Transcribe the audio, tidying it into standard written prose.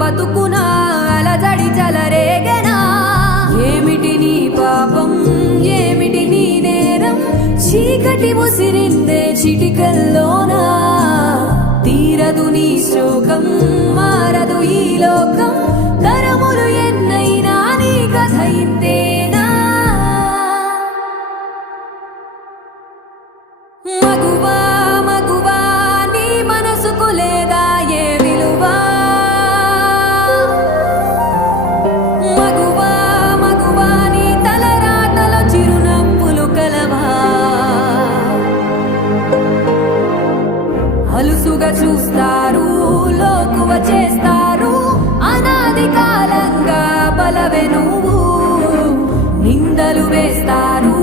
బతుకునా అలజడి చలరేగనా ఏమిటి నీ పాపం ఏమిటి నీ నేరం చీకటి ముసిరిందే చిటికల్లోనా తీరదు నీ శోకం మారదు ఈ లోకం తరములు ఎన్నైనా నీ కథ ఇంతేనా మగువా మగువా నీ మనసుకు లేదా ఏ విలువా మగువా మగువా నీ తలరాతలో చిరునవ్వులు కలవా అలుసుగా చూస్తారు లోకువ చేస్తారు అనాది కాలంగా బలవే నువ్వు నిందలు వేస్తారు